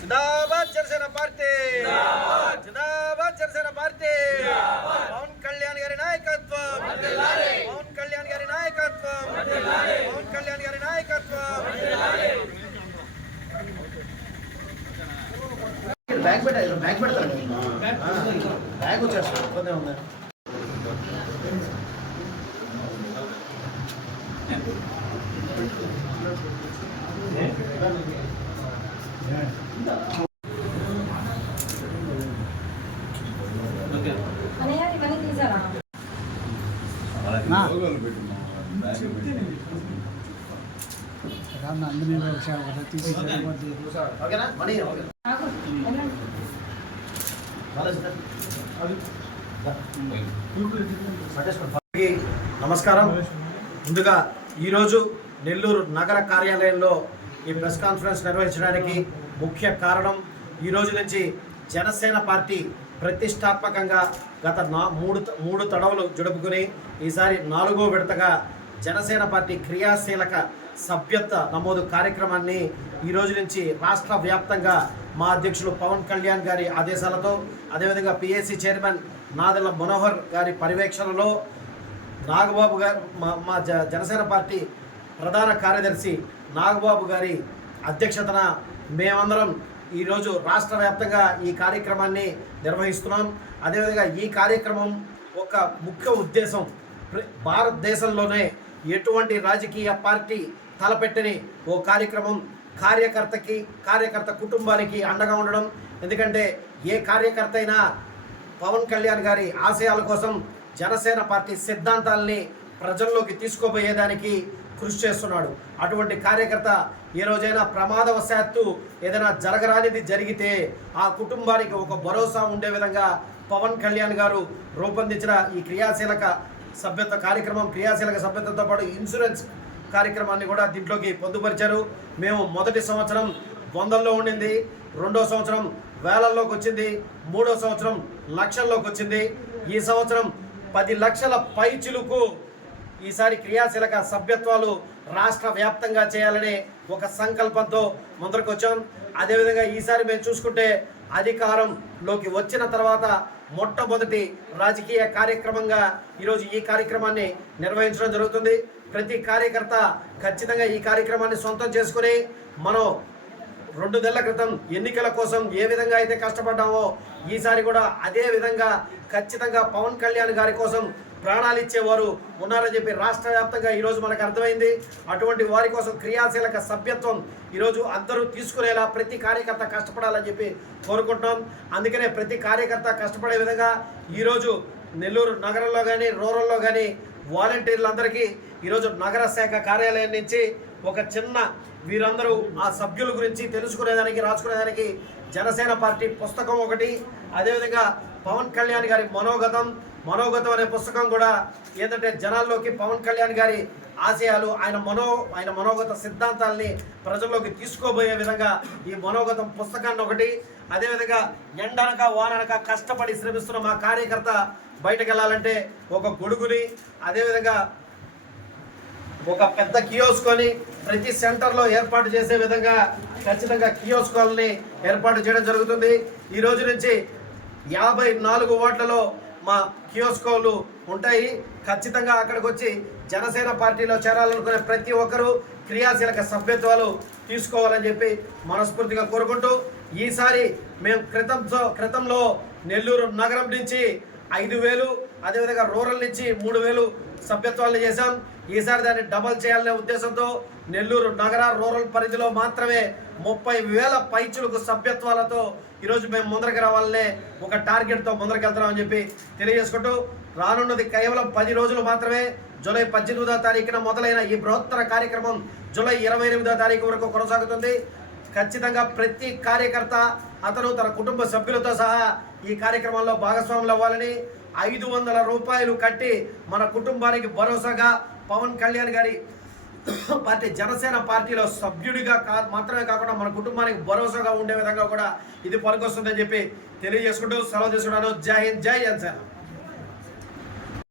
జిందాబాద్ Janasena party. జిందాబాద్. Janasena party. Pawan Kalyan గారి నాయకత్వం. పవన్ కళ్యాణ్ గారి నాయకత్వం. పవన్ కళ్యాణ్ గారి నాయకత్వం. బ్యాగ్ పెట్టారు బ్యాగ్ పెడతారు బ్యాగ్ వచ్చేస్తారు ఇబ్బంది ఉంది ఓకేనా? Money okay. నమస్కారం. ముందుగా ఈరోజు నెల్లూరు నగర కార్యాలయంలో ఈ ప్రెస్ కాన్ఫరెన్స్ నిర్వహించడానికి ముఖ్య కారణం ఈ రోజు నుంచి జనసేన పార్టీ ప్రతిష్టాత్మకంగా గత నా మూడు మూడు తడవలు జడుపుకుని ఈసారి నాలుగో విడతగా జనసేన పార్టీ క్రియాశీలక సభ్యత్వ నమోదు కార్యక్రమాన్ని ఈ రోజు నుంచి రాష్ట్ర వ్యాప్తంగా మా అధ్యక్షులు పవన్ కళ్యాణ్ గారి ఆదేశాలతో అదేవిధంగా పిఎస్సి చైర్మన్ నాదెల్ల మనోహర్ గారి పర్యవేక్షణలో నాగబాబు గారు మా మా జ జనసేన పార్టీ ప్రధాన కార్యదర్శి నాగబాబు గారి అధ్యక్షతన మేమందరం ఈరోజు రాష్ట్ర వ్యాప్తంగా ఈ కార్యక్రమాన్ని నిర్వహిస్తున్నాం. అదేవిధంగా ఈ కార్యక్రమం ఒక ముఖ్య ఉద్దేశం. ప్ర- భారతదేశంలోనే ఎటువంటి రాజకీయ పార్టీ తలపెట్టని ఓ కార్యక్రమం కార్యకర్తకి కార్యకర్త కుటుంబానికి అండగా ఉండడం. ఎందుకంటే ఏ కార్యకర్త అయినా పవన్ కళ్యాణ్ గారి ఆశయాల కోసం జనసేన పార్టీ సిద్ధాంతాల్ని ప్రజల్లోకి తీసుకోబోయేదానికి కృషి చేస్తున్నాడు. అటువంటి కార్యకర్త ఏ రోజైనా ప్రమాదవశాత్తు ఏదైనా జరగరానిది జరిగితే ఆ కుటుంబానికి ఒక భరోసా ఉండే విధంగా పవన్ కళ్యాణ్ గారు రూపొందించిన ఈ క్రియాశీలక సభ్యత్వ కార్యక్రమం క్రియాశీలక సభ్యత్వంతో పాటు ఇన్సూరెన్స్ కార్యక్రమాన్ని కూడా దీంట్లోకి పొందుపరిచారు. మేము మొదటి సంవత్సరం వందల్లో ఉండింది రెండో సంవత్సరం వేలల్లోకి వచ్చింది మూడో సంవత్సరం లక్షల్లోకి వచ్చింది. ఈ సంవత్సరం పది లక్షల పై చిలుకు ఈసారి క్రియాశీలక సభ్యత్వాలు రాష్ట్ర వ్యాప్తంగా చేయాలనే ఒక సంకల్పంతో ముందరకు వచ్చాం అదేవిధంగా ఈసారి మేము చూసుకుంటే అధికారంలోకి వచ్చిన తర్వాత మొట్టమొదటి రాజకీయ కార్యక్రమంగా ఈరోజు ఈ కార్యక్రమాన్ని నిర్వహించడం జరుగుతుంది. ప్రతి కార్యకర్త ఖచ్చితంగా ఈ కార్యక్రమాన్ని సొంతం చేసుకుని మనం రెండు నెలల క్రితం ఎన్నికల కోసం ఏ విధంగా అయితే కష్టపడ్డామో ఈసారి కూడా అదే విధంగా ఖచ్చితంగా పవన్ కళ్యాణ్ గారి కోసం ప్రాణాలు ఇచ్చేవారు ఉన్నారని చెప్పి రాష్ట్ర వ్యాప్తంగా ఈరోజు మనకు అర్థమైంది. అటువంటి వారి కోసం క్రియాశీలక సభ్యత్వం ఈరోజు అందరూ తీసుకునేలా ప్రతి కార్యకర్త కష్టపడాలని చెప్పి కోరుకుంటున్నాం. అందుకనే ప్రతి కార్యకర్త కష్టపడే విధంగా ఈరోజు నెల్లూరు నగరంలో కానీ రూరల్లో కానీ వాలంటీర్లందరికీ ఈరోజు నగర శాఖ కార్యాలయం నుంచి ఒక చిన్న వీరందరూ ఆ సభ్యుల గురించి తెలుసుకునేదానికి రాసుకునేదానికి జనసేన పార్టీ పుస్తకం ఒకటి అదేవిధంగా పవన్ కళ్యాణ్ గారి మనోగతం మనోగతం అనే పుస్తకం కూడా ఏంటంటే జనాల్లోకి పవన్ కళ్యాణ్ గారి ఆశయాలు ఆయన మనో ఆయన మనోగత సిద్ధాంతాల్ని ప్రజల్లోకి తీసుకోబోయే విధంగా ఈ మనోగతం పుస్తకాన్ని ఒకటి అదేవిధంగా ఎండనక వాననక కష్టపడి శ్రమిస్తున్న మా కార్యకర్త బయటకు వెళ్ళాలంటే ఒక గొడుగుని అదేవిధంగా ఒక పెద్ద కియోస్కోని ప్రతి సెంటర్లో ఏర్పాటు చేసే విధంగా ఖచ్చితంగా కియోస్కోల్ని ఏర్పాటు చేయడం జరుగుతుంది. ఈ రోజు నుంచి యాభై నాలుగు ఓట్లలో మా కియోస్కోలు ఉంటాయి. ఖచ్చితంగా అక్కడికి వచ్చి జనసేన పార్టీలో చేరాలనుకునే ప్రతి ఒక్కరూ క్రియాశీలక సభ్యత్వాలు తీసుకోవాలని చెప్పి మనస్ఫూర్తిగా కోరుకుంటూ ఈసారి మేము క్రితంతో క్రితంలో నెల్లూరు నగరం నుంచి ఐదు వేలు అదేవిధంగా రూరల్ నుంచి మూడు వేలు సభ్యత్వాలు చేశాం. ఈసారి దాన్ని డబల్ చేయాలనే ఉద్దేశంతో నెల్లూరు నగర రూరల్ పరిధిలో మాత్రమే ముప్పై వేల పైచులకు సభ్యత్వాలతో ఈరోజు మేము ముందరికి రావాలనే ఒక టార్గెట్తో ముందరికి వెళ్తున్నామని చెప్పి తెలియజేసుకుంటూ రానున్నది కేవలం పది రోజులు మాత్రమే జూలై పద్దెనిమిదో తారీఖున మొదలైన ఈ బృహత్తర కార్యక్రమం జూలై ఇరవై ఎనిమిదో తారీఖు వరకు కొనసాగుతుంది. ఖచ్చితంగా ప్రతి కార్యకర్త అతను తన కుటుంబ సభ్యులతో సహా ఈ కార్యక్రమంలో భాగస్వాములు అవ్వాలని ఐదు వందల రూపాయలు కట్టి మన కుటుంబానికి భరోసాగా పవన్ కళ్యాణ్ గారి పార్టీ జనసేన పార్టీలో సభ్యుడిగా కా మాత్రమే కాకుండా మన కుటుంబానికి భరోసాగా ఉండే విధంగా కూడా ఇది పనికొస్తుందని చెప్పి తెలియజేసుకుంటూ సెలవు తీసుకున్నాను జై హింద్ జై జనసేన.